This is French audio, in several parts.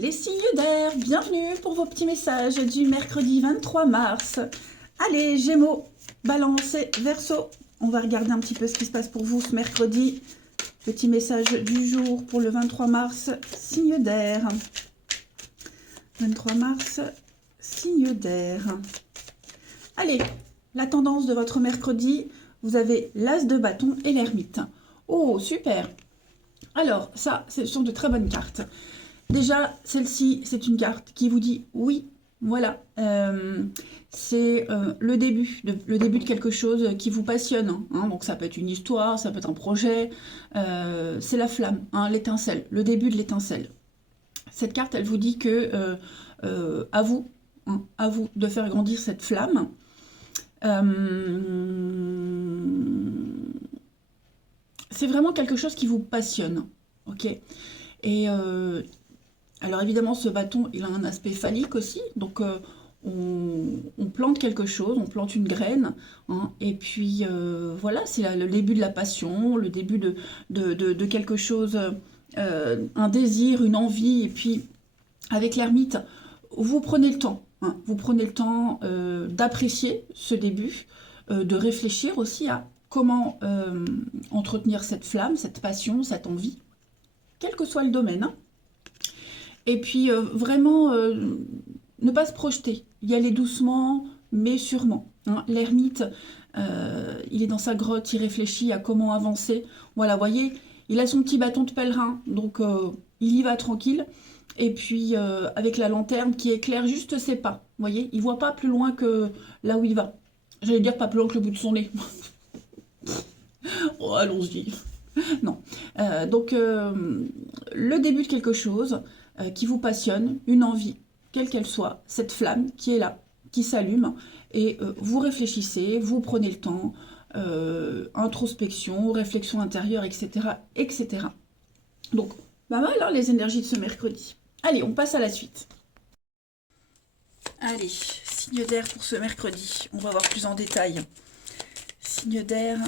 Les signes d'air, bienvenue pour vos petits messages du mercredi 23 mars. Allez, Gémeaux, Balance et Verseau, on va regarder un petit peu ce qui se passe pour vous ce mercredi. Petit message du jour pour le 23 mars, signe d'air. 23 mars, signe d'air. Allez, la tendance de votre mercredi, vous avez l'As de bâton et l'ermite. Oh, super! Alors, ça, ce sont de très bonnes cartes. Déjà, celle-ci, c'est une carte qui vous dit oui, voilà. C'est le début de quelque chose qui vous passionne. Hein. Donc, ça peut être une histoire, ça peut être un projet. C'est la flamme, hein, l'étincelle, le début de l'étincelle. Cette carte, elle vous dit que à vous, hein, à vous de faire grandir cette flamme. C'est vraiment quelque chose qui vous passionne, ok? Et alors évidemment, ce bâton, il a un aspect phallique aussi, donc on plante quelque chose, on plante une graine, hein, et puis voilà, c'est le début de la passion, le début de quelque chose, un désir, une envie, et puis avec l'ermite, vous prenez le temps, hein, vous prenez le temps d'apprécier ce début, de réfléchir aussi à comment entretenir cette flamme, cette passion, cette envie, quel que soit le domaine, hein. Et puis vraiment ne pas se projeter, y aller doucement mais sûrement, hein. L'ermite, il est dans sa grotte, il réfléchit à comment avancer. Voilà, vous voyez, il a son petit bâton de pèlerin, donc il y va tranquille. Et puis avec la lanterne qui éclaire juste ses pas, vous voyez, il voit pas plus loin que là où il va. J'allais dire pas plus loin que le bout de son nez. Oh, allons-y. Non. Donc le début de quelque chose qui vous passionne, une envie, quelle qu'elle soit, cette flamme qui est là, qui s'allume, et vous réfléchissez, vous prenez le temps, introspection, réflexion intérieure, etc., etc. Donc, pas mal, hein, les énergies de ce mercredi. Allez, on passe à la suite. Allez, signe d'air pour ce mercredi. On va voir plus en détail. Signe d'air,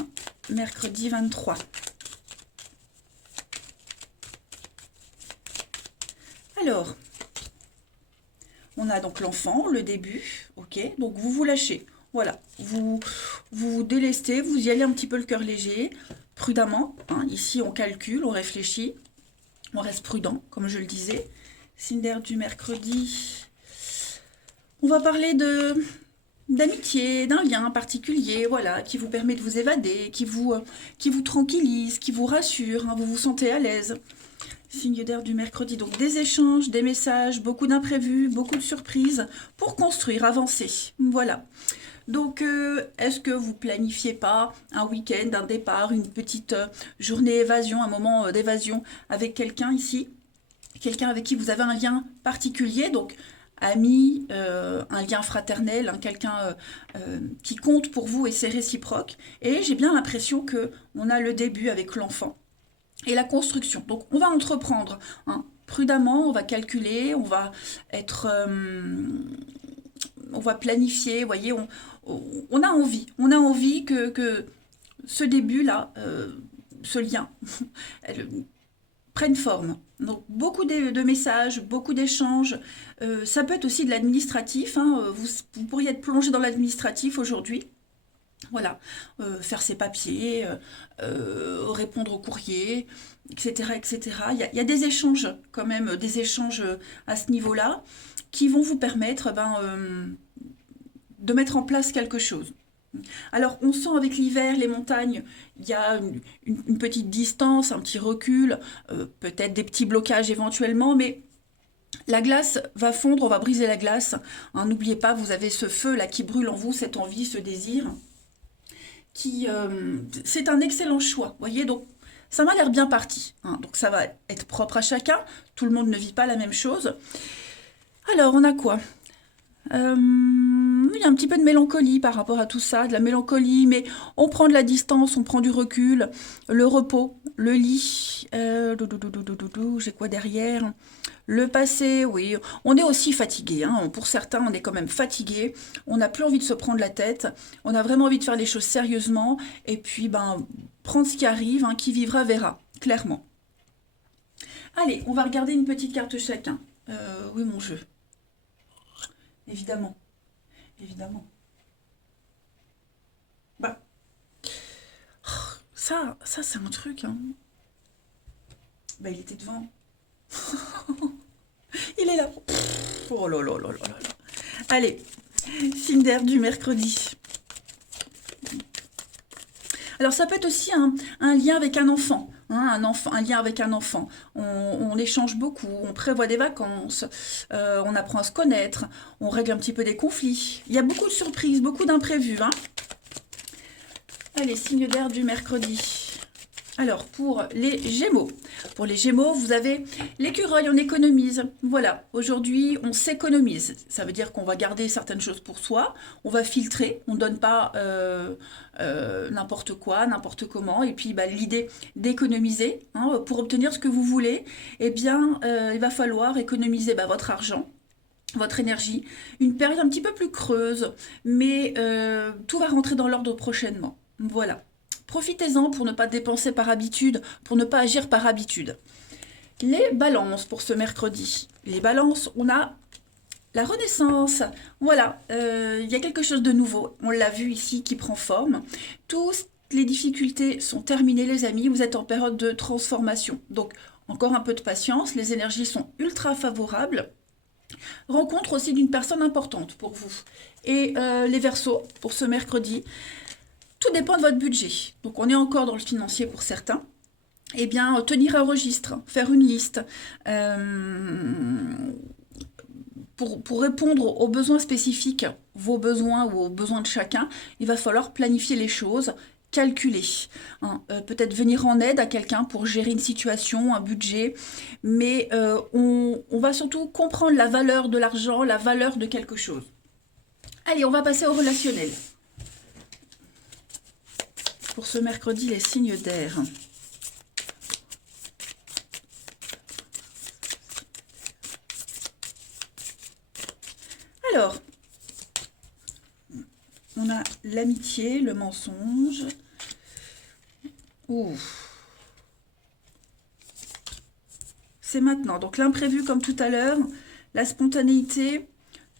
mercredi 23. Alors, on a donc l'enfant, le début, ok, donc vous vous lâchez, voilà, vous délestez, vous y allez un petit peu le cœur léger, prudemment, hein. Ici on calcule, on réfléchit, on reste prudent, comme je le disais. Signe d'air du mercredi, on va parler d'amitié, d'un lien particulier, voilà, qui vous permet de vous évader, qui vous tranquillise, qui vous rassure, hein, vous vous sentez à l'aise. Signe d'air du mercredi, donc des échanges, des messages, beaucoup d'imprévus, beaucoup de surprises pour construire, avancer. Voilà. Donc, est-ce que vous planifiez pas un week-end, un départ, une petite journée évasion, un moment d'évasion avec quelqu'un ici? Quelqu'un avec qui vous avez un lien particulier, donc ami, un lien fraternel, hein, quelqu'un qui compte pour vous et c'est réciproque. Et j'ai bien l'impression que on a le début avec l'enfant et la construction. Donc on va entreprendre, hein, prudemment, on va calculer, on va être, on va planifier, vous voyez, on a envie que ce début-là, ce lien, prenne forme. Donc beaucoup de messages, beaucoup d'échanges. Ça peut être aussi de l'administratif, hein, vous pourriez être plongé dans l'administratif aujourd'hui. Voilà, faire ses papiers, répondre aux courriers, etc., etc. Il y a des échanges, quand même, des échanges à ce niveau-là, qui vont vous permettre de mettre en place quelque chose. Alors, on sent avec l'hiver, les montagnes, il y a une petite distance, un petit recul, peut-être des petits blocages éventuellement, mais la glace va fondre, on va briser la glace. Hein, n'oubliez pas, vous avez ce feu là qui brûle en vous, cette envie, ce désir. C'est un excellent choix, voyez, donc ça m'a l'air bien parti, hein. Donc ça va être propre à chacun, tout le monde ne vit pas la même chose. Alors on a quoi? Il y a un petit peu de mélancolie par rapport à tout ça, de la mélancolie, mais on prend de la distance, on prend du recul, le repos, le lit, j'ai quoi derrière? Le passé, oui, on est aussi fatigué, hein. Pour certains, on est quand même fatigué, on n'a plus envie de se prendre la tête, on a vraiment envie de faire les choses sérieusement, et puis prendre ce qui arrive, hein, qui vivra verra, clairement. Allez, on va regarder une petite carte chacun. Oui, mon jeu. Évidemment. Évidemment. Bah, ça c'est un truc, hein. Bah, il était devant. Il est là. Oh là là là là là là. Allez, signe d'air du mercredi. Alors ça peut être aussi un lien avec un enfant, hein, un lien avec un enfant. On échange beaucoup, on prévoit des vacances, on apprend à se connaître, on règle un petit peu des conflits. Il y a beaucoup de surprises, beaucoup d'imprévus, hein. Allez, signe d'air du mercredi. Alors, pour les Gémeaux. Pour les Gémeaux, vous avez l'écureuil, on économise. Voilà, aujourd'hui, on s'économise. Ça veut dire qu'on va garder certaines choses pour soi, on va filtrer, on ne donne pas n'importe quoi, n'importe comment. Et puis, bah, l'idée d'économiser, hein, pour obtenir ce que vous voulez, eh bien, il va falloir économiser bah, votre argent, votre énergie. Une période un petit peu plus creuse, mais tout va rentrer dans l'ordre prochainement. Voilà. Profitez-en pour ne pas dépenser par habitude, pour ne pas agir par habitude. Les balances pour ce mercredi. Les balances, on a la renaissance. Voilà, il y a quelque chose de nouveau. On l'a vu ici qui prend forme. Toutes les difficultés sont terminées, les amis. Vous êtes en période de transformation. Donc, encore un peu de patience. Les énergies sont ultra favorables. Rencontre aussi d'une personne importante pour vous. Et les Verseaux, pour ce mercredi, tout dépend de votre budget. Donc on est encore dans le financier pour certains. Eh bien, tenir un registre, faire une liste, pour répondre aux besoins spécifiques, vos besoins ou aux besoins de chacun, il va falloir planifier les choses, calculer, hein. Peut-être venir en aide à quelqu'un pour gérer une situation, un budget, mais on va surtout comprendre la valeur de l'argent, la valeur de quelque chose. Allez, on va passer au relationnel. Pour ce mercredi, les signes d'air. Alors, on a l'amitié, le mensonge. Ouh. C'est maintenant. Donc l'imprévu comme tout à l'heure, la spontanéité,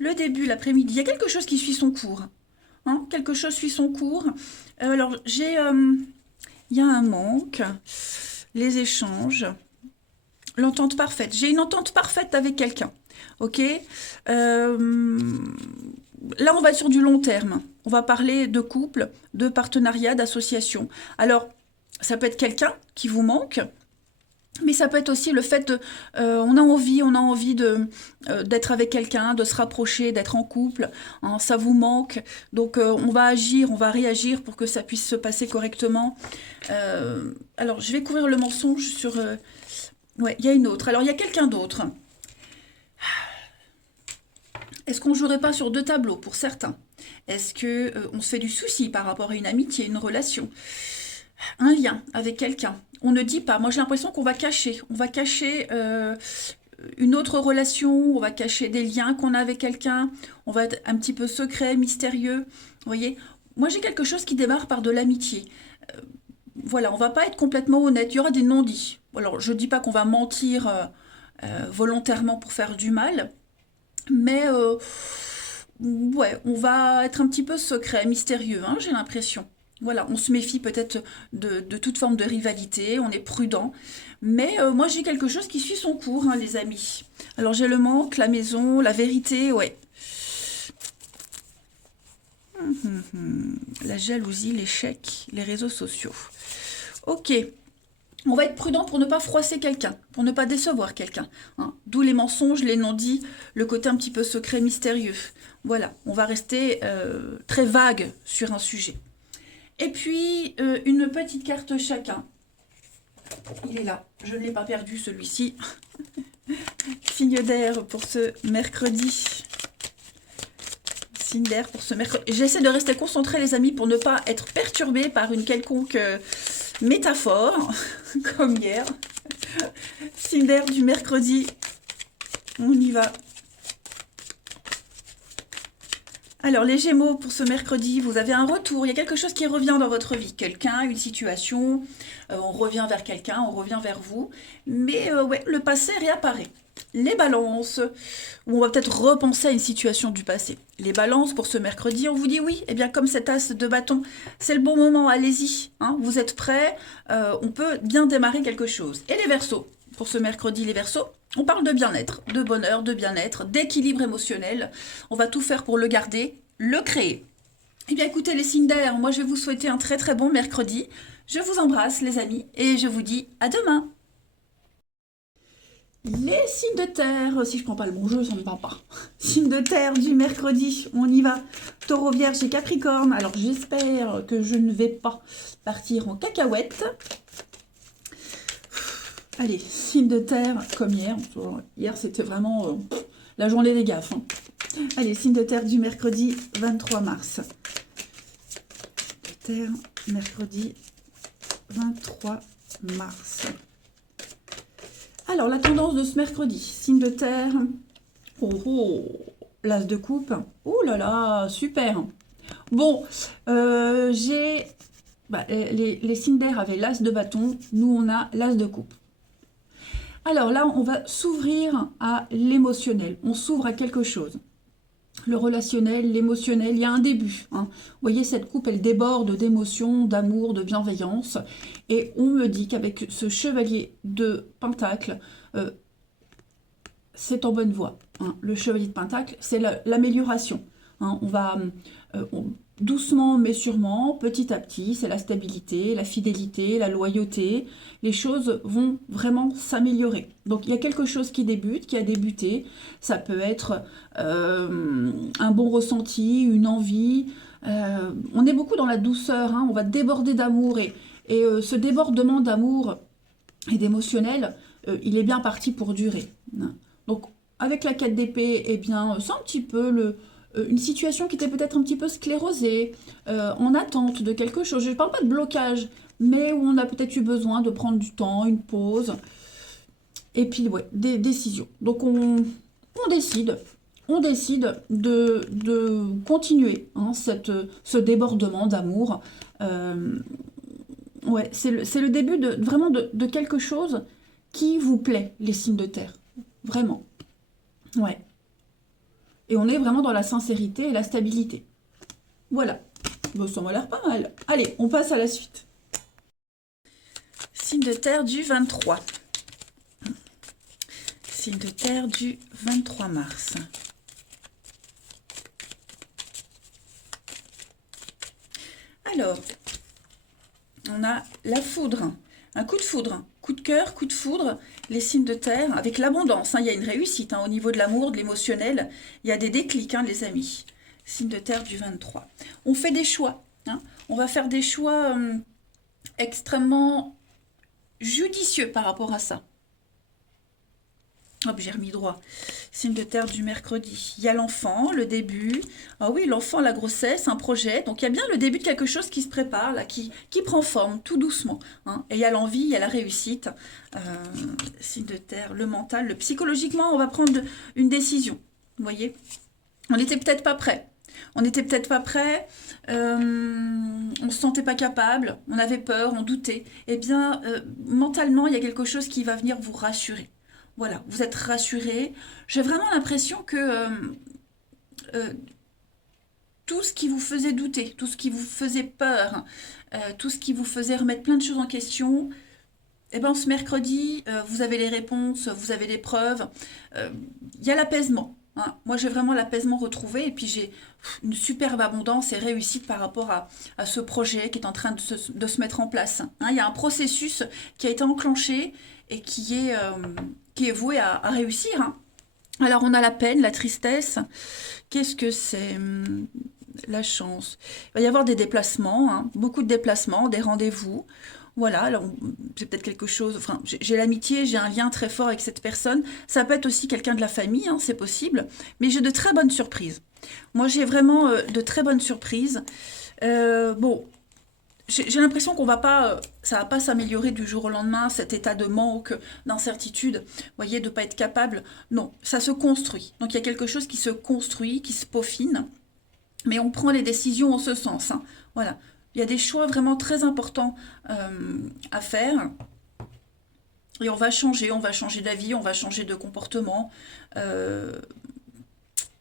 le début, l'après-midi. Il y a quelque chose qui suit son cours. Hein, quelque chose suit son cours. Alors, il y a un manque, les échanges, l'entente parfaite. J'ai une entente parfaite avec quelqu'un, ok. Là, on va être sur du long terme. On va parler de couple, de partenariat, d'association. Alors, ça peut être quelqu'un qui vous manque, mais ça peut être aussi le fait de, on a envie d'être avec quelqu'un, de se rapprocher, d'être en couple, hein, ça vous manque. Donc on va agir, on va réagir pour que ça puisse se passer correctement. Alors je vais couvrir le mensonge sur... ouais, il y a une autre. Alors il y a quelqu'un d'autre. Est-ce qu'on jouerait pas sur deux tableaux pour certains? Est-ce que on se fait du souci par rapport à une amitié, une relation, un lien avec quelqu'un? On ne dit pas. Moi, j'ai l'impression qu'on va cacher. On va cacher une autre relation, on va cacher des liens qu'on a avec quelqu'un, on va être un petit peu secret, mystérieux. Vous voyez? Moi, j'ai quelque chose qui démarre par de l'amitié. Voilà, on va pas être complètement honnête. Il y aura des non-dits. Alors, je dis pas qu'on va mentir volontairement pour faire du mal, mais ouais, on va être un petit peu secret, mystérieux, hein, j'ai l'impression. Voilà, on se méfie peut-être de toute forme de rivalité, on est prudent. Mais moi, j'ai quelque chose qui suit son cours, hein, les amis. Alors, j'ai le manque, la maison, la vérité, ouais. La jalousie, l'échec, les réseaux sociaux. Ok, on va être prudent pour ne pas froisser quelqu'un, pour ne pas décevoir quelqu'un, hein. D'où les mensonges, les non-dits, le côté un petit peu secret, mystérieux. Voilà, on va rester très vague sur un sujet. Et puis, une petite carte chacun. Il est là, je ne l'ai pas perdu celui-ci. Signe d'air pour ce mercredi. Signe d'air pour ce mercredi. J'essaie de rester concentrée, les amis, pour ne pas être perturbée par une quelconque métaphore, comme hier. Signe d'air du mercredi. On y va. Alors, les Gémeaux, pour ce mercredi, vous avez un retour. Il y a quelque chose qui revient dans votre vie. Quelqu'un, une situation. On revient vers quelqu'un, on revient vers vous. Mais ouais, le passé réapparaît. Les balances, où on va peut-être repenser à une situation du passé. Les balances, pour ce mercredi, on vous dit oui, eh bien comme cet as de bâton, c'est le bon moment, allez-y, hein, vous êtes prêts, on peut bien démarrer quelque chose. Et les verseaux, pour ce mercredi, les verseaux, on parle de bien-être, de bonheur, de bien-être, d'équilibre émotionnel, on va tout faire pour le garder, le créer. Eh bien écoutez les signes d'air, moi je vais vous souhaiter un très très bon mercredi, je vous embrasse les amis, et je vous dis à demain. Les signes de terre, si je prends pas le bon jeu, ça ne va pas. Signes de terre du mercredi, on y va. Taureau, Vierge et Capricorne. Alors j'espère que je ne vais pas partir en cacahuète. Allez, signes de terre, comme hier. Hier c'était vraiment la journée des gaffes. Hein. Allez, signes de terre du mercredi 23 mars. Terre, mercredi 23 mars. Alors, la tendance de ce mercredi, signe de terre, l'as de coupe, oh là là, super. Bon, les signes d'air avaient l'as de bâton, nous on a l'as de coupe. Alors là, on va s'ouvrir à l'émotionnel, on s'ouvre à quelque chose. Le relationnel, l'émotionnel, il y a un début. Hein. Vous voyez, cette coupe, elle déborde d'émotions, d'amour, de bienveillance. Et on me dit qu'avec ce chevalier de Pentacle, c'est en bonne voie. Hein. Le chevalier de Pentacle, c'est l'amélioration. Hein. On va doucement mais sûrement, petit à petit, c'est la stabilité, la fidélité, la loyauté. Les choses vont vraiment s'améliorer. Donc il y a quelque chose qui débute, qui a débuté. Ça peut être un bon ressenti, une envie. On est beaucoup dans la douceur, hein. On va déborder d'amour. Et ce débordement d'amour et d'émotionnel, il est bien parti pour durer. Hein. Donc avec la 4 d'épée, eh bien, c'est un petit peu une situation qui était peut-être un petit peu sclérosée, en attente de quelque chose. Je ne parle pas de blocage, mais où on a peut-être eu besoin de prendre du temps, une pause, et puis ouais, des décisions. Donc on décide de continuer hein, ce débordement d'amour. Ouais, c'est le début vraiment de quelque chose qui vous plaît, les signes de terre. Vraiment. Ouais. Et on est vraiment dans la sincérité et la stabilité. Voilà. Bon, ça m'a l'air pas mal. Allez, on passe à la suite. Signe de terre du 23. Signe de terre du 23 mars. Alors, on a la foudre. Un coup de foudre. Coup de cœur, coup de foudre, les signes de terre, avec l'abondance. Hein, il y a une réussite hein, au niveau de l'amour, de l'émotionnel. Il y a des déclics, hein, les amis. Signe de terre du 23. On fait des choix. Hein. On va faire des choix extrêmement judicieux par rapport à ça. Hop, j'ai remis droit. Signe de terre du mercredi. Il y a l'enfant, le début. Ah oui, l'enfant, la grossesse, un projet. Donc il y a bien le début de quelque chose qui se prépare, là, qui prend forme tout doucement. Hein. Et il y a l'envie, il y a la réussite. Signe de terre, le mental, le psychologiquement, on va prendre une décision. Vous voyez? On n'était peut-être pas prêt. On n'était peut-être pas prêt, on ne se sentait pas capable, on avait peur, on doutait. Eh bien, mentalement, il y a quelque chose qui va venir vous rassurer. Voilà, vous êtes rassuré. J'ai vraiment l'impression que tout ce qui vous faisait douter, tout ce qui vous faisait peur, tout ce qui vous faisait remettre plein de choses en question, eh ben, ce mercredi, vous avez les réponses, vous avez les preuves. Il y a l'apaisement. Hein. Moi, j'ai vraiment l'apaisement retrouvé et puis j'ai une superbe abondance et réussite par rapport à ce projet qui est en train de se mettre en place. Hein. Il y a un processus qui a été enclenché et qui est voué à réussir. Hein. Alors, on a la peine, la tristesse. Qu'est-ce que c'est la chance. Il va y avoir des déplacements, hein, beaucoup de déplacements, des rendez-vous. Voilà, alors c'est peut-être quelque chose, enfin j'ai l'amitié, j'ai un lien très fort avec cette personne. Ça peut être aussi quelqu'un de la famille, hein, c'est possible. Mais j'ai de très bonnes surprises. Moi j'ai vraiment de très bonnes surprises. Bon, j'ai l'impression qu'on va pas, ça va pas s'améliorer du jour au lendemain, cet état de manque, d'incertitude, vous voyez, de pas être capable. Non, ça se construit. Donc il y a quelque chose qui se construit, qui se peaufine. Mais on prend les décisions en ce sens. Hein. Voilà. Il y a des choix vraiment très importants à faire. Et on va changer d'avis, on va changer de comportement. Euh,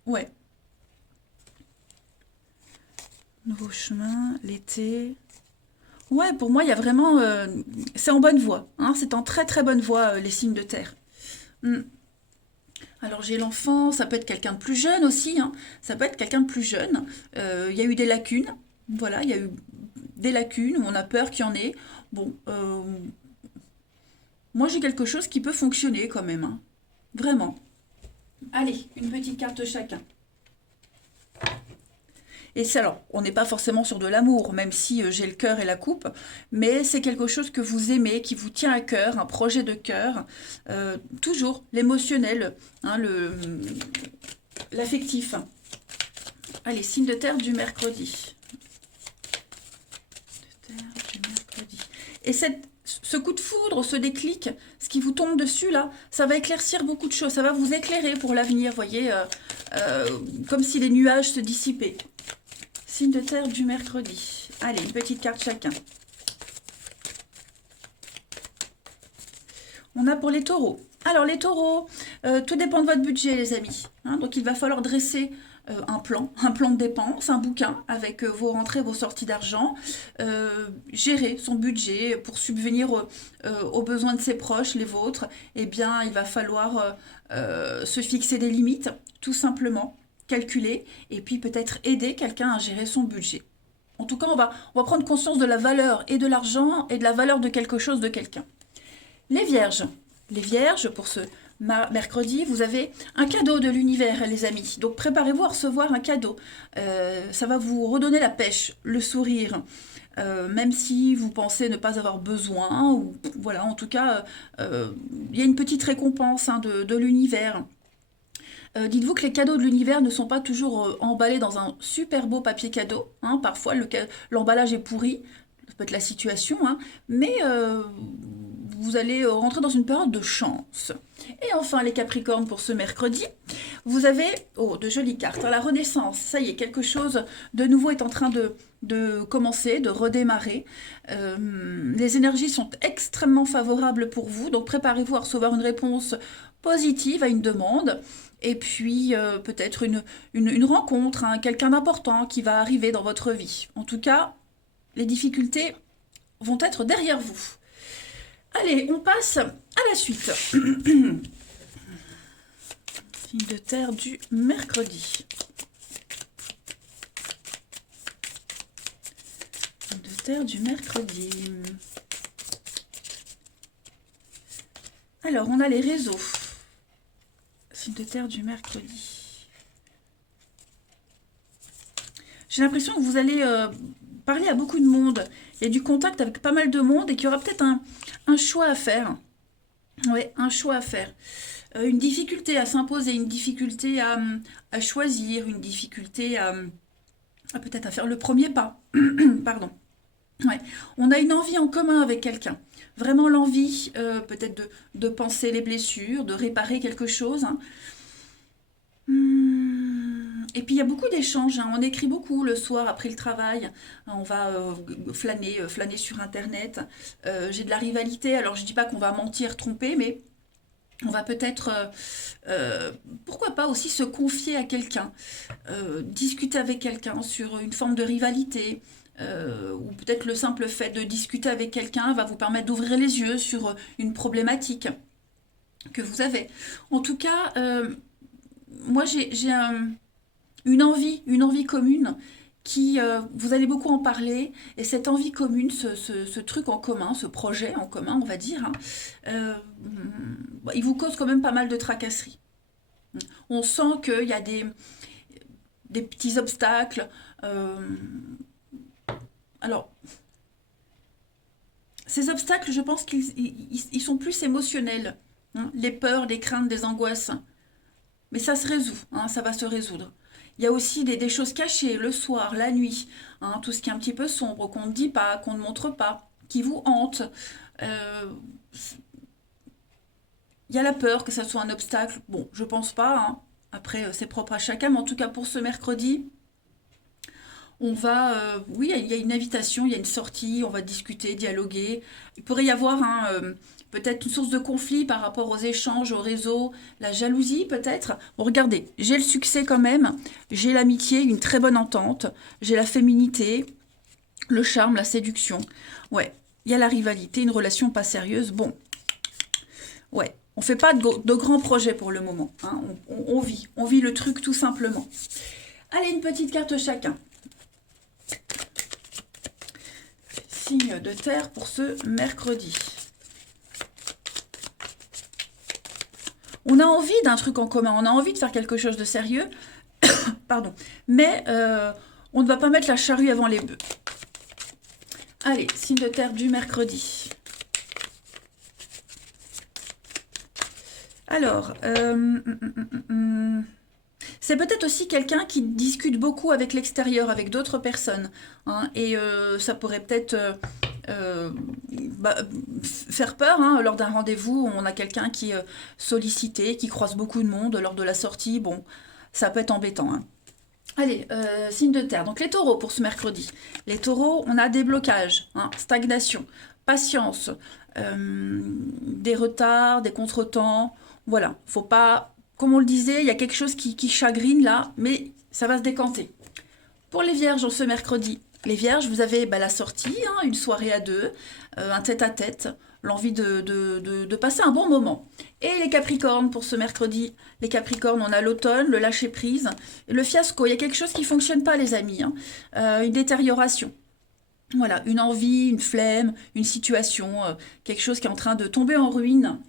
ouais, nouveau chemin, l'été. Ouais, pour moi, il y a vraiment... c'est en bonne voie, hein, c'est en très très bonne voie, les signes de terre. Hmm. Alors j'ai l'enfant, ça peut être quelqu'un de plus jeune aussi, hein, ça peut être quelqu'un de plus jeune. Il y a eu des lacunes, voilà, il y a eu des lacunes où on a peur qu'il y en ait. Bon, moi j'ai quelque chose qui peut fonctionner quand même, hein, vraiment. Allez, une petite carte chacun. Et c'est alors, on n'est pas forcément sur de l'amour, même si j'ai le cœur et la coupe, mais c'est quelque chose que vous aimez, qui vous tient à cœur, un projet de cœur, toujours l'émotionnel, hein, l'affectif. Allez, signe de terre du mercredi. De terre du mercredi. Et ce coup de foudre, ce déclic, ce qui vous tombe dessus là, ça va éclaircir beaucoup de choses, ça va vous éclairer pour l'avenir, voyez, comme si les nuages se dissipaient. Signe de terre du mercredi. Allez, une petite carte chacun. On a pour les taureaux. Alors les taureaux, tout dépend de votre budget les amis. Hein, donc il va falloir dresser un plan de dépenses, un bouquin avec vos rentrées, vos sorties d'argent, gérer son budget pour subvenir aux besoins de ses proches, les vôtres. Eh bien, il va falloir se fixer des limites, tout simplement, calculer, et puis peut-être aider quelqu'un à gérer son budget. En tout cas, on va prendre conscience de la valeur et de l'argent et de la valeur de quelque chose, de quelqu'un. Les vierges. Les vierges, pour ce mercredi, vous avez un cadeau de l'univers, les amis. Donc préparez-vous à recevoir un cadeau. Ça va vous redonner la pêche, le sourire. Même si vous pensez ne pas avoir besoin, ou voilà, en tout cas, il y a une petite récompense hein, de l'univers. Dites-vous que les cadeaux de l'univers ne sont pas toujours emballés dans un super beau papier cadeau. Hein. Parfois, l'emballage est pourri. Ça peut être la situation, hein. Mais vous allez rentrer dans une période de chance. Et enfin, les Capricornes pour ce mercredi, vous avez de jolies cartes. La Renaissance, ça y est, quelque chose de nouveau est en train de commencer, de redémarrer. Les énergies sont extrêmement favorables pour vous, donc préparez-vous à recevoir une réponse positive à une demande. Et puis peut-être une rencontre, hein, quelqu'un d'important qui va arriver dans votre vie. En tout cas, les difficultés vont être derrière vous. Allez, on passe à la suite. Signe de terre du mercredi. Signe de terre du mercredi. Alors, on a les réseaux. Signe de terre du mercredi. J'ai l'impression que vous allez parler à beaucoup de monde. Il y a du contact avec pas mal de monde et qu'il y aura peut-être un choix à faire. Ouais, un choix à faire. Une difficulté à s'imposer, une difficulté à choisir, une difficulté à peut-être à faire le premier pas. Pardon. Ouais. On a une envie en commun avec quelqu'un. Vraiment l'envie peut-être de penser les blessures, de réparer quelque chose. Hein. Et puis il y a beaucoup d'échanges, hein. On écrit beaucoup le soir après le travail, hein. On va flâner sur Internet. J'ai de la rivalité, alors je dis pas qu'on va mentir, tromper, mais on va peut-être, pourquoi pas aussi se confier à quelqu'un, discuter avec quelqu'un sur une forme de rivalité, ou peut-être le simple fait de discuter avec quelqu'un va vous permettre d'ouvrir les yeux sur une problématique que vous avez. En tout cas, moi j'ai une envie commune qui, vous allez beaucoup en parler, et cette envie commune, ce truc en commun, ce projet en commun, on va dire, hein, euh, il vous cause quand même pas mal de tracasseries. On sent qu'il y a des petits obstacles. Alors, ces obstacles, je pense qu'ils sont plus émotionnels. Hein, les peurs, les craintes, les angoisses. Mais ça se résout, hein, ça va se résoudre. Il y a aussi des choses cachées, le soir, la nuit, hein, tout ce qui est un petit peu sombre, qu'on ne dit pas, qu'on ne montre pas, qui vous hante. Euh, il y a la peur que ça soit un obstacle. Bon, je pense pas, hein. Après, c'est propre à chacun, mais en tout cas pour ce mercredi, On va, oui, il y a une invitation, il y a une sortie, on va discuter, dialoguer. Il pourrait y avoir peut-être une source de conflit par rapport aux échanges, au réseau, la jalousie peut-être. Bon, regardez, j'ai le succès quand même, j'ai l'amitié, une très bonne entente, j'ai la féminité, le charme, la séduction. Ouais, il y a la rivalité, une relation pas sérieuse. Bon, ouais, on fait pas de grands projets pour le moment, hein. On vit le truc tout simplement. Allez, une petite carte chacun. Signe de terre pour ce mercredi. On a envie d'un truc en commun, on a envie de faire quelque chose de sérieux, pardon, mais on ne va pas mettre la charrue avant les bœufs. Allez, signe de terre du mercredi. Alors, c'est peut-être aussi quelqu'un qui discute beaucoup avec l'extérieur, avec d'autres personnes, hein, et ça pourrait peut-être bah, faire peur, hein, lors d'un rendez-vous. On a quelqu'un qui est sollicité, qui croise beaucoup de monde lors de la sortie. Bon, ça peut être embêtant, hein. Allez, signe de terre. Donc les taureaux pour ce mercredi. Les taureaux, on a des blocages, hein, stagnation, patience, des retards, des contretemps. Voilà, faut pas, comme on le disait, il y a quelque chose qui chagrine là, mais ça va se décanter. Pour les vierges, en ce mercredi, les vierges, vous avez bah, la sortie, hein, une soirée à deux, un tête-à-tête, l'envie de passer un bon moment. Et les capricornes, pour ce mercredi, les capricornes, on a l'automne, le lâcher-prise, le fiasco. Il y a quelque chose qui ne fonctionne pas, les amis, hein. Une détérioration. Voilà, une envie, une flemme, une situation, quelque chose qui est en train de tomber en ruine.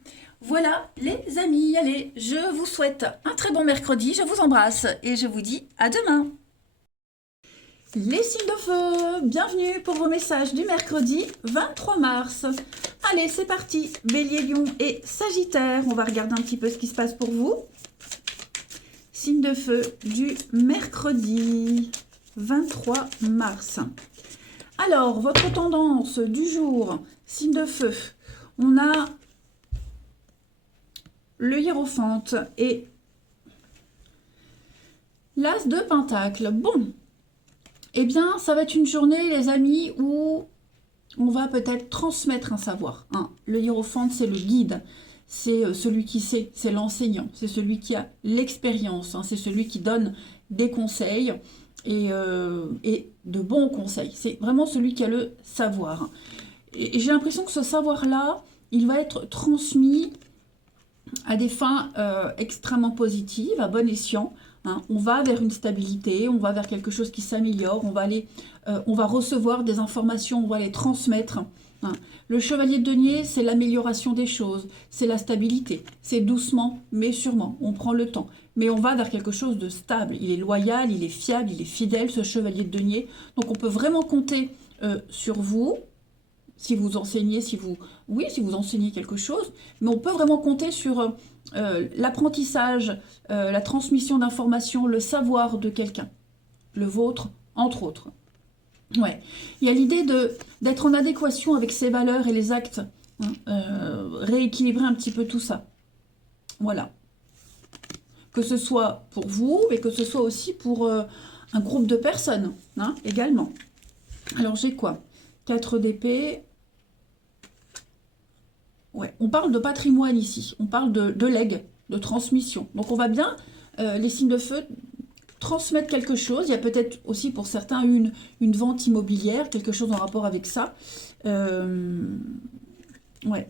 Voilà, les amis, allez, je vous souhaite un très bon mercredi, je vous embrasse et je vous dis à demain. Les signes de feu, bienvenue pour vos messages du mercredi 23 mars. Allez, c'est parti, Bélier, Lion et Sagittaire. On va regarder un petit peu ce qui se passe pour vous. Signe de feu du mercredi 23 mars. Alors, votre tendance du jour, signe de feu, on a le hiérophante et l'as de pentacle. Bon, eh bien, ça va être une journée, les amis, où on va peut-être transmettre un savoir, hein. Le hiérophante, c'est le guide, c'est celui qui sait, c'est l'enseignant, c'est celui qui a l'expérience, hein, c'est celui qui donne des conseils et de bons conseils. C'est vraiment celui qui a le savoir. Et j'ai l'impression que ce savoir-là, il va être transmis à des fins extrêmement positives, à bon escient, hein. On va vers une stabilité, on va vers quelque chose qui s'améliore, on va recevoir des informations, on va les transmettre, hein. Le chevalier de denier, c'est l'amélioration des choses, c'est la stabilité, c'est doucement mais sûrement, on prend le temps. Mais on va vers quelque chose de stable, il est loyal, il est fiable, il est fidèle, ce chevalier de denier. Donc on peut vraiment compter sur vous, si vous enseignez, si vous enseignez quelque chose, mais on peut vraiment compter sur l'apprentissage, la transmission d'informations, le savoir de quelqu'un, le vôtre, entre autres. Ouais. Il y a l'idée d'être en adéquation avec ses valeurs et les actes, hein, rééquilibrer un petit peu tout ça. Voilà. Que ce soit pour vous, mais que ce soit aussi pour un groupe de personnes, hein, également. Alors j'ai quoi? 4 d'épée. Ouais, on parle de patrimoine ici, on parle de legs, de transmission. Donc on va bien, les signes de feu, transmettre quelque chose. Il y a peut-être aussi pour certains une vente immobilière, quelque chose en rapport avec ça. Ouais.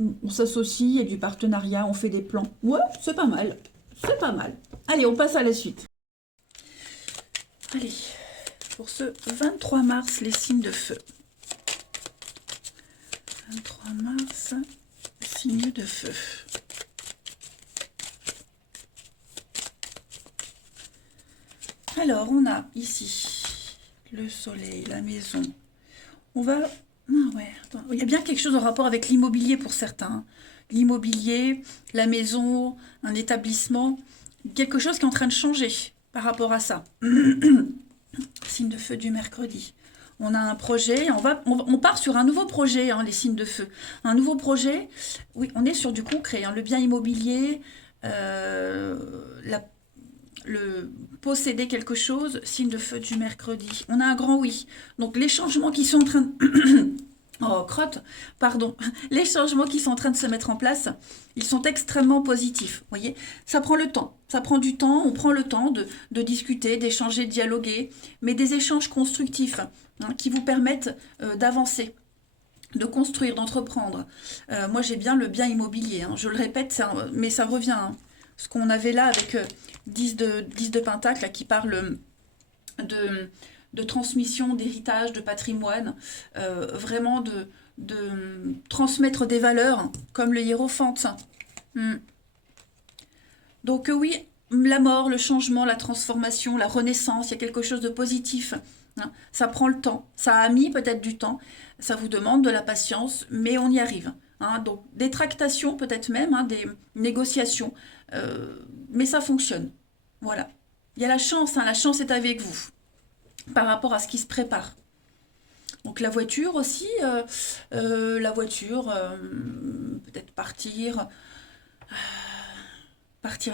On s'associe, il y a du partenariat, on fait des plans. Ouais, c'est pas mal, c'est pas mal. Allez, on passe à la suite. Allez, pour ce 23 mars, les signes de feu. 23 mars, signe de feu. Alors, on a ici le soleil, la maison. On va... Ah ouais, attends. Il y a bien quelque chose en rapport avec l'immobilier pour certains. L'immobilier, la maison, un établissement. Quelque chose qui est en train de changer par rapport à ça. Signe de feu du mercredi. On a un projet, on part sur un nouveau projet, hein, les signes de feu. Un nouveau projet, oui, on est sur du concret, hein, le bien immobilier, posséder quelque chose, signe de feu du mercredi. On a un grand oui. Donc les changements qui sont en train de... Oh, crotte, pardon. Les changements qui sont en train de se mettre en place, ils sont extrêmement positifs. Vous voyez, ça prend le temps. Ça prend du temps. On prend le temps de discuter, d'échanger, de dialoguer, mais des échanges constructifs qui vous permettent d'avancer, de construire, d'entreprendre. Moi, j'ai bien le bien immobilier. Je le répète, mais ça revient. Ce qu'on avait là avec 10 de Pentacle, là, qui parle de transmission, d'héritage, de patrimoine, vraiment de transmettre des valeurs, comme le hiérophante. Donc oui, la mort, le changement, la transformation, la renaissance, il y a quelque chose de positif. Ça prend le temps, ça a mis peut-être du temps, ça vous demande de la patience, mais on y arrive. Donc des tractations peut-être même, des négociations, mais ça fonctionne. Voilà. Il y a la chance est avec vous par rapport à ce qui se prépare. Donc la voiture aussi, peut-être partir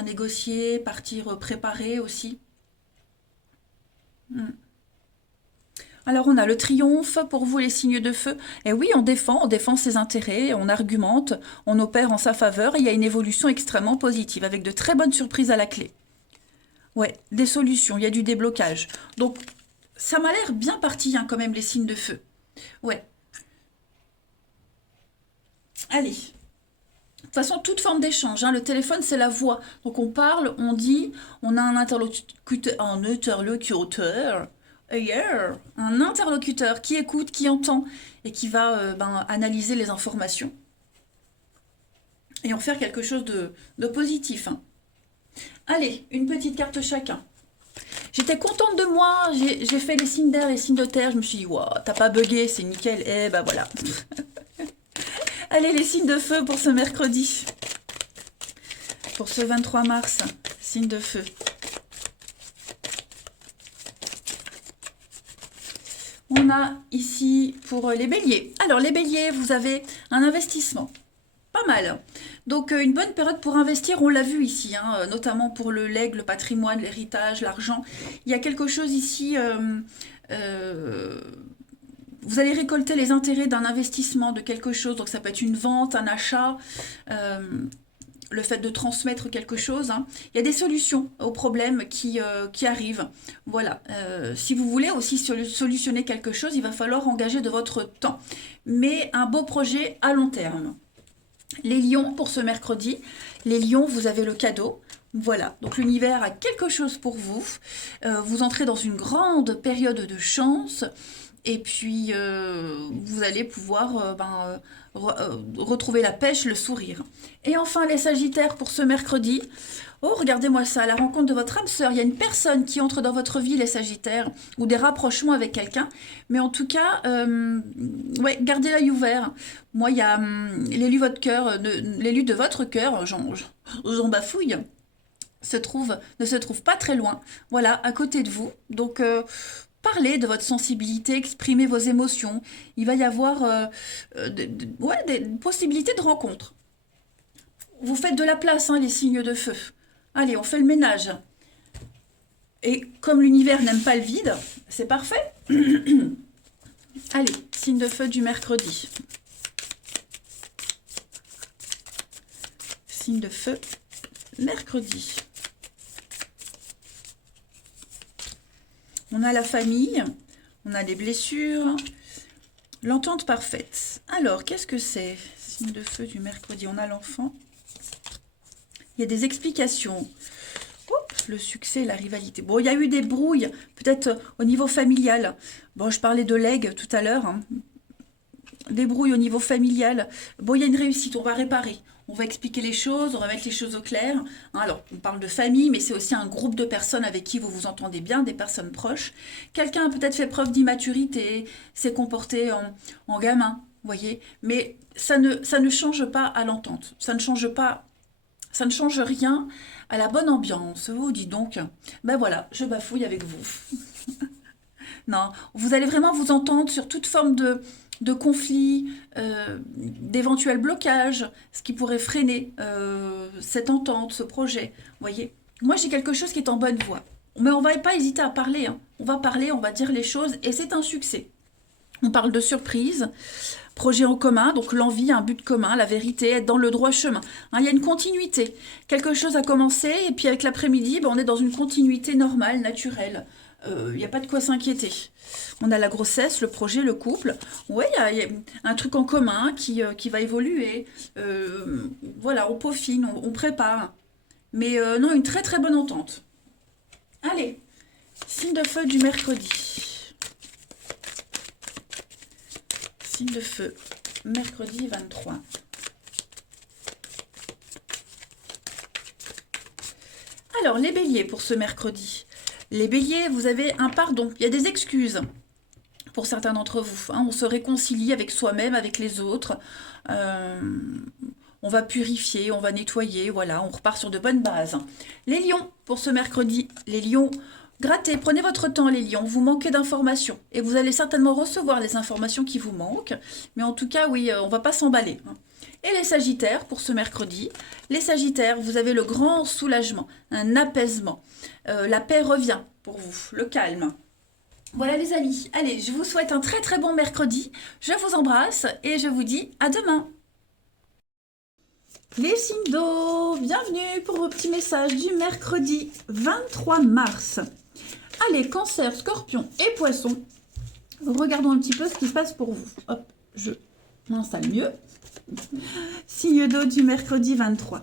négocier, partir préparer aussi. Alors on a le triomphe pour vous les signes de feu. Et oui, on défend ses intérêts, on argumente, on opère en sa faveur. Et il y a une évolution extrêmement positive avec de très bonnes surprises à la clé. Ouais, des solutions, il y a du déblocage. Donc ça m'a l'air bien parti quand même les signes de feu. Ouais. Allez. De toute façon, toute forme d'échange. Le téléphone, c'est la voix. Donc on parle, on dit, on a un interlocuteur qui écoute, qui entend et qui va analyser les informations et en faire quelque chose de positif. Allez, une petite carte chacun. J'étais contente de moi, j'ai fait les signes d'air, les signes de terre, je me suis dit, wow, t'as pas bugué, c'est nickel, et ben voilà. Allez, les signes de feu pour ce mercredi. Pour ce 23 mars, signes de feu. On a ici pour les béliers. Alors les béliers, vous avez un investissement. Pas mal. Donc une bonne période pour investir, on l'a vu ici, notamment pour le legs, le patrimoine, l'héritage, l'argent. Il y a quelque chose ici, vous allez récolter les intérêts d'un investissement, de quelque chose. Donc ça peut être une vente, un achat, le fait de transmettre quelque chose. Il y a des solutions aux problèmes qui arrivent. Voilà. Si vous voulez aussi solutionner quelque chose, il va falloir engager de votre temps. Mais un beau projet à long terme. Les lions pour ce mercredi. Les lions, vous avez le cadeau. Voilà, donc l'univers a quelque chose pour vous. Vous entrez dans une grande période de chance. Et puis, vous allez pouvoir retrouver la pêche, le sourire. Et enfin, les sagittaires pour ce mercredi. Oh, regardez-moi ça, à la rencontre de votre âme sœur. Il y a une personne qui entre dans votre vie, les sagittaires, ou des rapprochements avec quelqu'un. Mais en tout cas, ouais, gardez l'œil ouvert. Moi, il y a l'élu de votre cœur, j'en bafouille, ne se trouve pas très loin. Voilà, à côté de vous. Donc... parlez de votre sensibilité, exprimez vos émotions. Il va y avoir des possibilités de rencontre. Vous faites de la place, les signes de feu. Allez, on fait le ménage. Et comme l'univers n'aime pas le vide, c'est parfait. Allez, signe de feu du mercredi. Signe de feu, mercredi. On a la famille, on a les blessures, l'entente parfaite. Alors, qu'est-ce que c'est? Signe de feu du mercredi, on a l'enfant. Il y a des explications. Le succès, la rivalité. Bon, il y a eu des brouilles, peut-être au niveau familial. Bon, je parlais de legs tout à l'heure. Des brouilles au niveau familial. Bon, il y a une réussite, on va réparer. On va expliquer les choses, on va mettre les choses au clair. Alors, on parle de famille, mais c'est aussi un groupe de personnes avec qui vous vous entendez bien, des personnes proches. Quelqu'un a peut-être fait preuve d'immaturité, s'est comporté en gamin, vous voyez. Mais ça ne change pas à l'entente. Ça ne change rien à la bonne ambiance. Vous dites donc, ben voilà, je bafouille avec vous. Non, vous allez vraiment vous entendre sur toute forme de conflits, d'éventuels blocages, ce qui pourrait freiner cette entente, ce projet. Vous voyez, moi j'ai quelque chose qui est en bonne voie. Mais on va pas hésiter à parler, hein. On va parler, on va dire les choses, et c'est un succès. On parle de surprise, projet en commun, donc l'envie, un but commun, la vérité, être dans le droit chemin. Hein, il y a une continuité. Quelque chose a commencé, et puis avec l'après-midi, ben, on est dans une continuité normale, naturelle. Il n'y a pas de quoi s'inquiéter. On a la grossesse, le projet, le couple. Ouais, il y a un truc en commun qui va évoluer. Voilà, on peaufine, on prépare. Mais non, une très très bonne entente. Allez, signe de feu du mercredi. Signe de feu, mercredi 23. Alors, les béliers pour ce mercredi. Les béliers, vous avez un pardon, il y a des excuses pour certains d'entre vous. Hein. On se réconcilie avec soi-même, avec les autres. On va purifier, on va nettoyer, voilà, on repart sur de bonnes bases. Les lions, pour ce mercredi, les lions, grattez, prenez votre temps les lions, vous manquez d'informations. Et vous allez certainement recevoir les informations qui vous manquent. Mais en tout cas, oui, on ne va pas s'emballer. Hein. Et les sagittaires, pour ce mercredi, les sagittaires, vous avez le grand soulagement, un apaisement. La paix revient pour vous, le calme. Voilà les amis, allez, je vous souhaite un très très bon mercredi. Je vous embrasse et je vous dis à demain. Les signes d'eau, bienvenue pour vos petits messages du mercredi 23 mars. Allez, cancer, scorpion et poisson, regardons un petit peu ce qui se passe pour vous. Hop, je m'installe mieux. Signe d'eau du mercredi 23.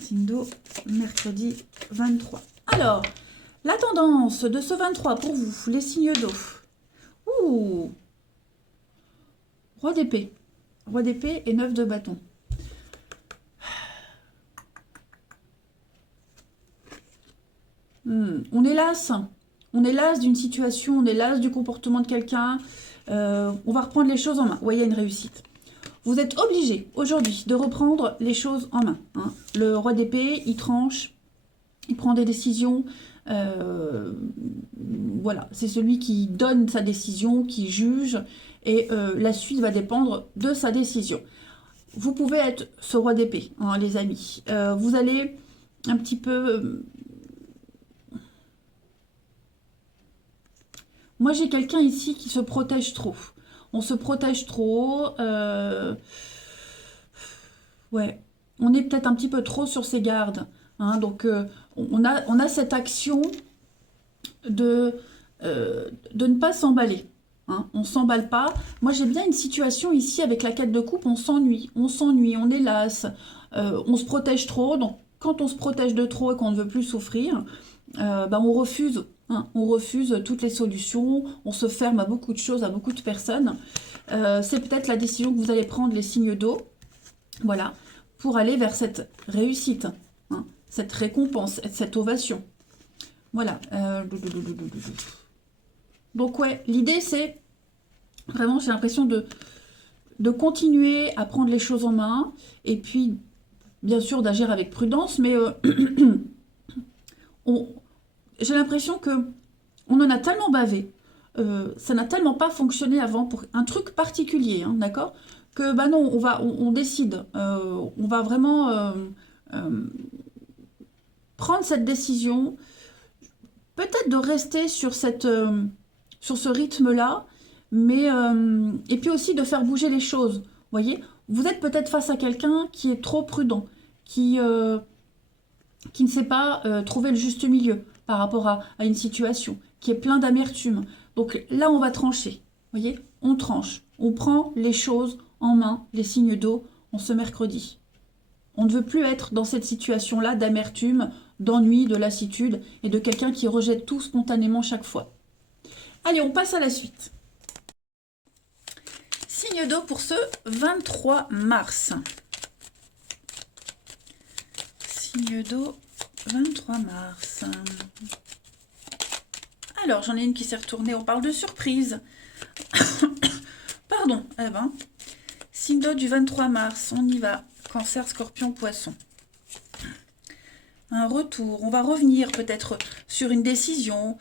Signe d'eau, mercredi 23. Alors, la tendance de ce 23 pour vous, les signes d'eau. Ouh, roi d'épée. Roi d'épée et 9 de bâton. On est las. On est las d'une situation, on est las du comportement de quelqu'un. On va reprendre les choses en main. Ouais, il y a une réussite. Vous êtes obligé aujourd'hui de reprendre les choses en main. Hein. Le roi d'épée, il tranche, il prend des décisions. Voilà, c'est celui qui donne sa décision, qui juge, et la suite va dépendre de sa décision. Vous pouvez être ce roi d'épée, hein, les amis. Vous allez un petit peu... Moi, j'ai quelqu'un ici qui se protège trop. On se protège trop. Ouais, on est peut-être un petit peu trop sur ses gardes. Hein, donc, on a cette action de ne pas s'emballer. Hein, on ne s'emballe pas. Moi, j'ai bien une situation ici avec la quête de coupe, on s'ennuie, on est las, on se protège trop. Donc, quand on se protège de trop et qu'on ne veut plus souffrir, bah, on refuse. Hein, on refuse toutes les solutions, on se ferme à beaucoup de choses, à beaucoup de personnes. C'est peut-être la décision que vous allez prendre, les signes d'eau, voilà, pour aller vers cette réussite, hein, cette récompense, cette ovation. Voilà. Donc ouais, l'idée c'est, vraiment j'ai l'impression de continuer à prendre les choses en main, et puis bien sûr d'agir avec prudence, mais j'ai l'impression que on en a tellement bavé, ça n'a tellement pas fonctionné avant pour un truc particulier, hein, d'accord? Que bah non, on décide, on va vraiment prendre cette décision, peut-être de rester sur sur ce rythme-là, mais et puis aussi de faire bouger les choses. Vous voyez, vous êtes peut-être face à quelqu'un qui est trop prudent, qui ne sait pas trouver le juste milieu par rapport à une situation, qui est plein d'amertume. Donc là, on va trancher. Vous voyez, on tranche. On prend les choses en main, les signes d'eau, en ce mercredi. On ne veut plus être dans cette situation-là d'amertume, d'ennui, de lassitude et de quelqu'un qui rejette tout spontanément chaque fois. Allez, on passe à la suite. Signe d'eau pour ce 23 mars. Signe d'eau, 23 mars. Alors, j'en ai une qui s'est retournée. On parle de surprise. Pardon. Eh ben, signe d'eau du 23 mars. On y va. Cancer, scorpion, poisson. Un retour. On va revenir peut-être sur une décision.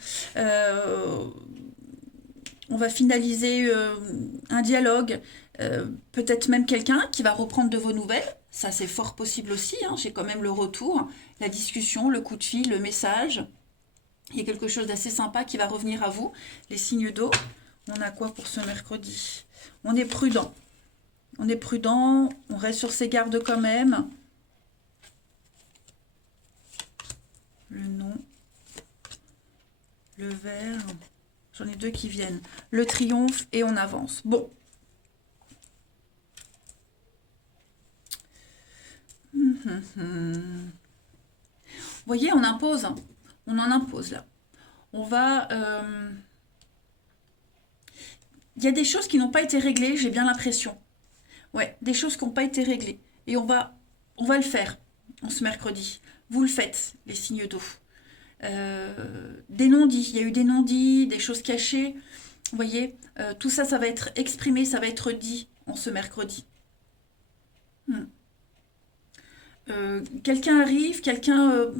On va finaliser un dialogue. Peut-être même quelqu'un qui va reprendre de vos nouvelles. Ça, c'est fort possible aussi, hein. J'ai quand même le retour, la discussion, le coup de fil, le message. Il y a quelque chose d'assez sympa qui va revenir à vous. Les signes d'eau, on a quoi pour ce mercredi? On est prudent. On est prudent, on reste sur ses gardes quand même. Le non. Le vert. J'en ai deux qui viennent. Le triomphe et on avance. Bon. Vous voyez, on impose. On en impose là. On va... Il y a des choses qui n'ont pas été réglées, j'ai bien l'impression. Ouais, des choses qui n'ont pas été réglées. Et on va le faire en ce mercredi. Vous le faites, les signes d'eau. Des non-dits, il y a eu des non-dits, des choses cachées. Vous voyez, tout ça, ça va être exprimé, ça va être dit en ce mercredi. Quelqu'un arrive, quelqu'un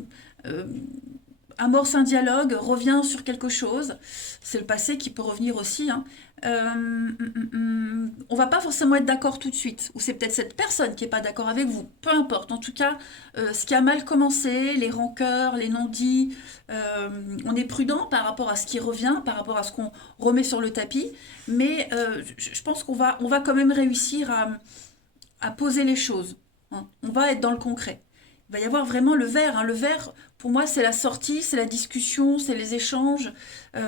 amorce un dialogue, revient sur quelque chose. C'est le passé qui peut revenir aussi, hein. On va pas forcément être d'accord tout de suite. Ou c'est peut-être cette personne qui n'est pas d'accord avec vous. Peu importe. En tout cas, ce qui a mal commencé, les rancœurs, les non-dits, on est prudent par rapport à ce qui revient, par rapport à ce qu'on remet sur le tapis. Mais je pense on va quand même réussir à poser les choses, hein. On va être dans le concret. Il va y avoir vraiment le vert, hein. Le vert, pour moi, c'est la sortie, c'est la discussion, c'est les échanges. Euh,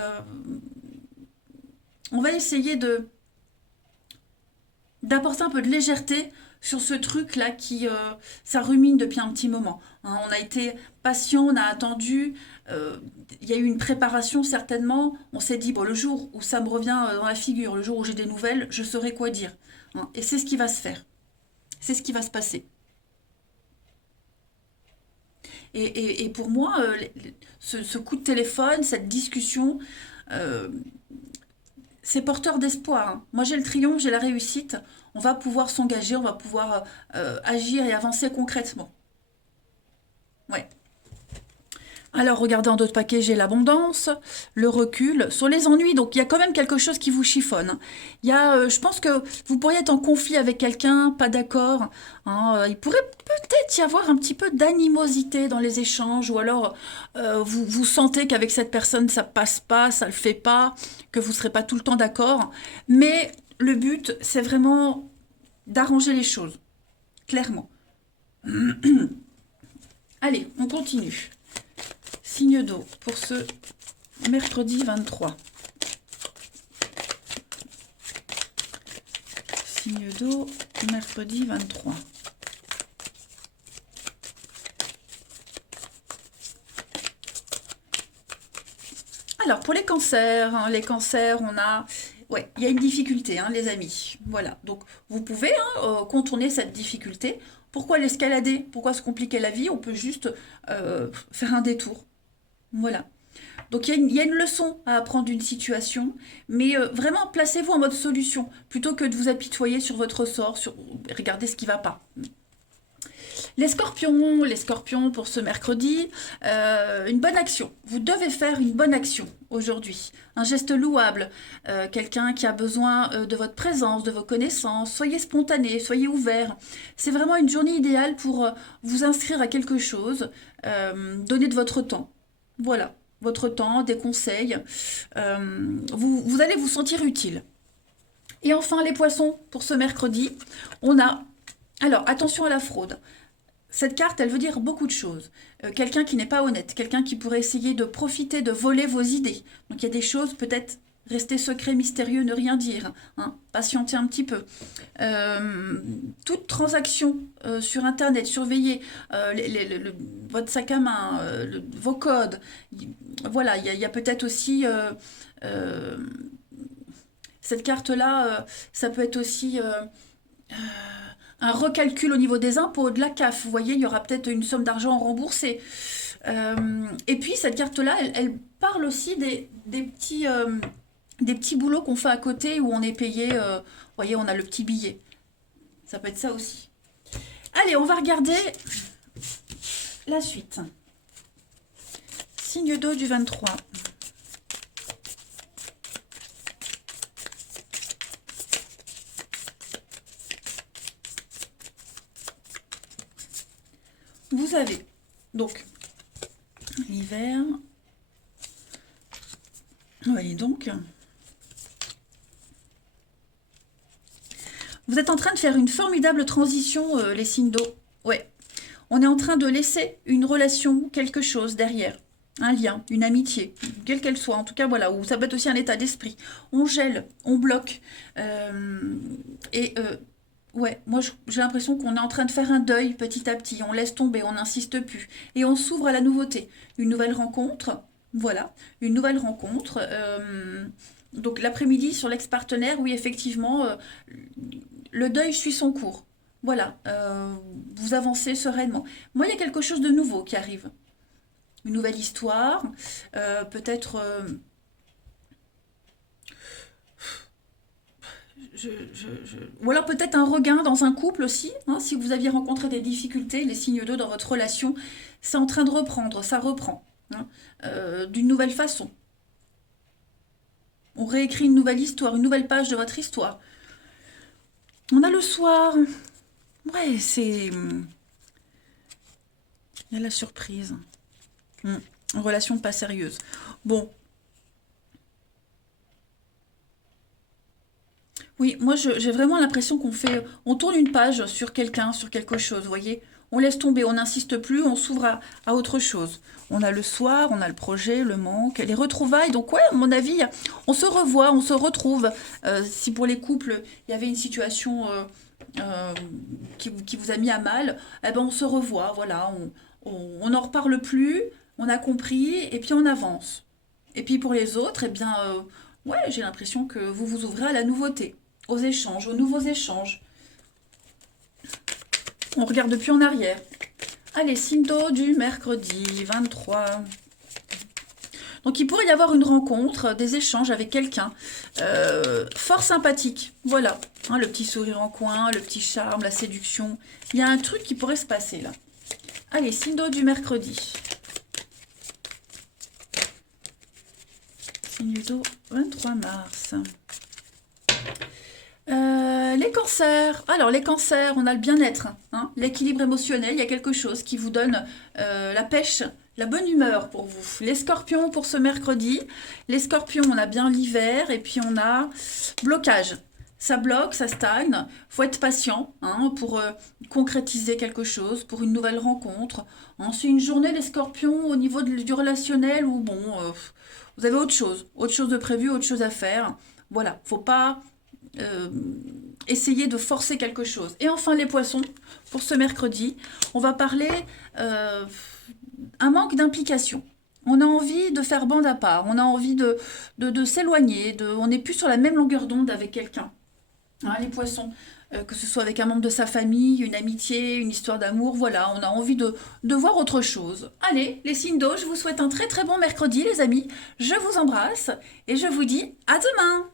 on va essayer d'apporter un peu de légèreté sur ce truc-là qui, ça rumine depuis un petit moment, hein. On a été patient, on a attendu, il y a eu une préparation certainement. On s'est dit, bon, le jour où ça me revient dans la figure, le jour où j'ai des nouvelles, je saurai quoi dire, hein. Et c'est ce qui va se faire. C'est ce qui va se passer. Et pour moi, ce coup de téléphone, cette discussion, euh, c'est porteur d'espoir, hein. Moi, j'ai le triomphe, j'ai la réussite. On va pouvoir s'engager, on va pouvoir agir et avancer concrètement. Ouais. Alors, regardez en d'autres paquets, j'ai l'abondance, le recul, sur les ennuis. Donc, il y a quand même quelque chose qui vous chiffonne, hein. Il y a, je pense que vous pourriez être en conflit avec quelqu'un, pas d'accord, hein. Il pourrait peut-être y avoir un petit peu d'animosité dans les échanges, ou alors vous sentez qu'avec cette personne, ça passe pas, ça le fait pas, que vous serez pas tout le temps d'accord. Mais le but, c'est vraiment d'arranger les choses, clairement. Allez, on continue. Signe d'eau pour ce mercredi 23. Signe d'eau, mercredi 23. Alors, pour les cancers, on a... Ouais, il y a une difficulté, hein, les amis. Voilà, donc vous pouvez, hein, contourner cette difficulté. Pourquoi l'escalader? Pourquoi se compliquer la vie? On peut juste faire un détour. Voilà. Donc il y a une leçon à apprendre d'une situation, mais vraiment placez-vous en mode solution, plutôt que de vous apitoyer sur votre sort, sur regardez ce qui ne va pas. Les scorpions pour ce mercredi, une bonne action. Vous devez faire une bonne action aujourd'hui. Un geste louable, quelqu'un qui a besoin de votre présence, de vos connaissances. Soyez spontané, soyez ouvert. C'est vraiment une journée idéale pour vous inscrire à quelque chose, donner de votre temps. Voilà, votre temps, des conseils. Vous allez vous sentir utile. Et enfin, les poissons, pour ce mercredi, on a... Alors, attention à la fraude. Cette carte, elle veut dire beaucoup de choses. Quelqu'un qui n'est pas honnête, quelqu'un qui pourrait essayer de profiter, de voler vos idées. Donc il y a des choses, peut-être rester secret, mystérieux, ne rien dire, hein, patienter un petit peu. Toute transaction sur Internet, surveillez votre sac à main, vos codes. Voilà, il y a peut-être aussi... cette carte-là, ça peut être aussi... un recalcul au niveau des impôts, de la CAF. Vous voyez, il y aura peut-être une somme d'argent remboursée. Et puis, cette carte-là, elle parle aussi des petits boulots qu'on fait à côté où on est payé. Vous voyez, on a le petit billet. Ça peut être ça aussi. Allez, on va regarder la suite. Signe d'eau du 23. vous avez donc l'hiver. Voyez donc. Vous êtes en train de faire une formidable transition, les signes d'eau. Ouais. On est en train de laisser une relation, quelque chose derrière. Un lien, une amitié, quelle qu'elle soit. En tout cas, voilà. Ou ça peut être aussi un état d'esprit. On gèle, on bloque. Ouais, moi j'ai l'impression qu'on est en train de faire un deuil petit à petit. On laisse tomber, on n'insiste plus. Et on s'ouvre à la nouveauté. Une nouvelle rencontre. Voilà. Une nouvelle rencontre. Donc l'après-midi sur l'ex-partenaire, oui, effectivement, le deuil suit son cours. Voilà, vous avancez sereinement. Moi, il y a quelque chose de nouveau qui arrive. Une nouvelle histoire, peut-être... Ou alors peut-être un regain dans un couple aussi, hein, si vous aviez rencontré des difficultés, les signes d'eau dans votre relation, c'est en train de reprendre, ça reprend, hein, d'une nouvelle façon. On réécrit une nouvelle histoire, une nouvelle page de votre histoire. On a le soir. Ouais, c'est... Il y a la surprise. Une relation pas sérieuse. Bon. Oui, moi j'ai vraiment l'impression qu'on fait... On tourne une page sur quelqu'un, sur quelque chose, vous voyez? On laisse tomber, on n'insiste plus, on s'ouvre à autre chose. On a le soir, on a le projet, le manque, les retrouvailles. Donc ouais, à mon avis, on se revoit, on se retrouve. Si pour les couples, il y avait une situation euh, qui vous a mis à mal, eh ben on se revoit, voilà. On n'en reparle plus, on a compris, et puis on avance. Et puis pour les autres, eh bien, ouais, j'ai l'impression que vous vous ouvrez à la nouveauté, aux échanges, aux nouveaux échanges. On regarde depuis en arrière. Allez, signe d'eau du mercredi 23. Donc il pourrait y avoir une rencontre, des échanges avec quelqu'un fort sympathique. Voilà, hein, le petit sourire en coin, le petit charme, la séduction. Il y a un truc qui pourrait se passer là. Allez, signe d'eau du mercredi. Signe d'eau 23 mars. Les cancers. Alors, les cancers, on a le bien-être, hein, l'équilibre émotionnel. Il y a quelque chose qui vous donne la pêche, la bonne humeur pour vous. Les scorpions pour ce mercredi. Les scorpions, on a bien l'hiver et puis on a blocage. Ça bloque, ça stagne. Faut être patient, hein, pour concrétiser quelque chose, pour une nouvelle rencontre. Hein, c'est une journée, les scorpions, au niveau du relationnel où, bon, vous avez autre chose de prévu, autre chose à faire. Voilà, faut pas euh, essayer de forcer quelque chose. Et enfin, les poissons, pour ce mercredi, on va parler un manque d'implication. On a envie de faire bande à part, on a envie de s'éloigner, on n'est plus sur la même longueur d'onde avec quelqu'un. Hein, les poissons, que ce soit avec un membre de sa famille, une amitié, une histoire d'amour, voilà, on a envie de voir autre chose. Allez, les signes d'eau, je vous souhaite un très très bon mercredi, les amis. Je vous embrasse et je vous dis à demain.